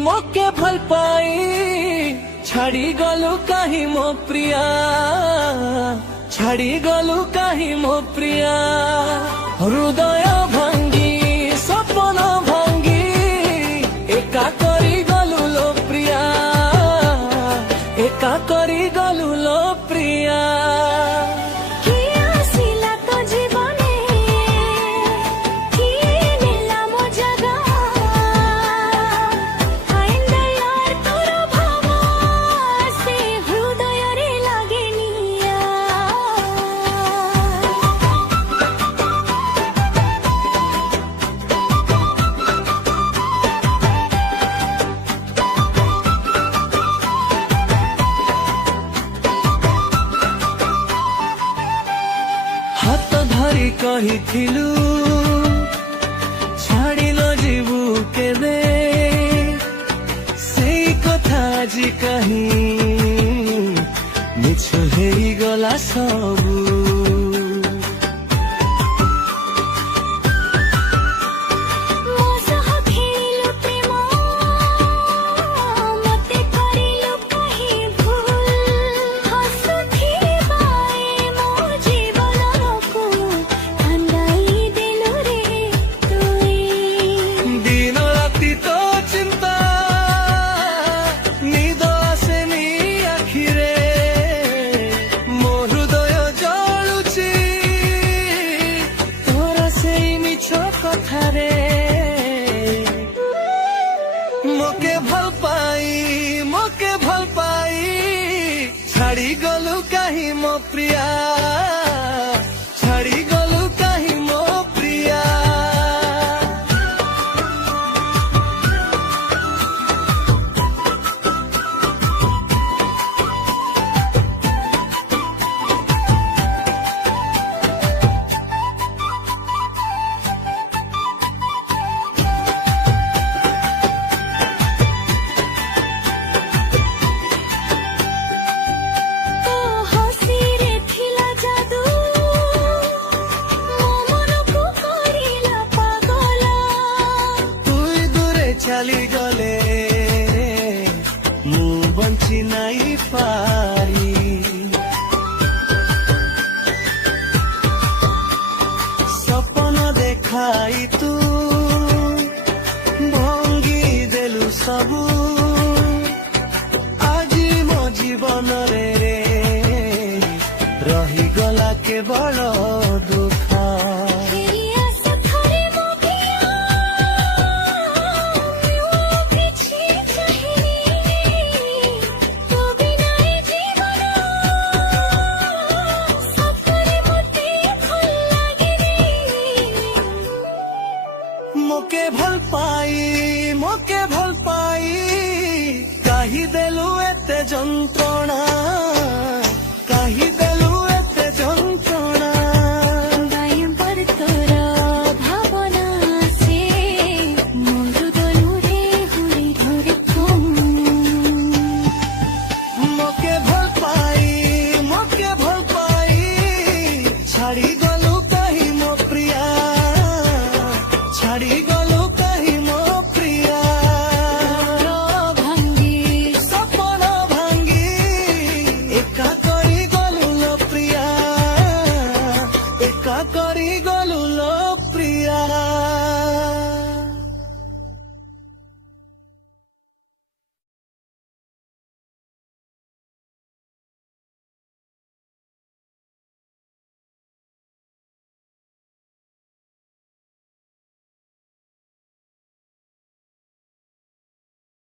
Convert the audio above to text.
मोके भल पाई छाड़ी गलु कहीं मो प्रिया, छाड़ी गलु कहीं मो प्रिया। हृदय भांगी सपन भांगी एका करी गलु लो प्रिया, एका करी गलु लो प्रिया। हाथ धरी कहिथिलु छाड़ी न जीवु केबे, सेई कथा जी कहीं मिछ हेई गला सबू। मोके भल पाई छाड़ी गलु कहीं मो प्रिया, छाड़ी गलु कहीं मो प्रिया। चली गले मु बंची नहीं पारी, सपन देखाई तू भंगी देलु सबू। आज मो जीवन रे रही गला केवल दुख। मोके भल पाई कही देलु एते जंत्रणा, कही देलु एते जंत्रणा। गायम पर तोरा भावना से मोर गलु रे हुरी धरे मोके भल पाई छाड़ी गलु कहीं मो प्रिया, छाड़ी गलु करी गलु लो प्रिया।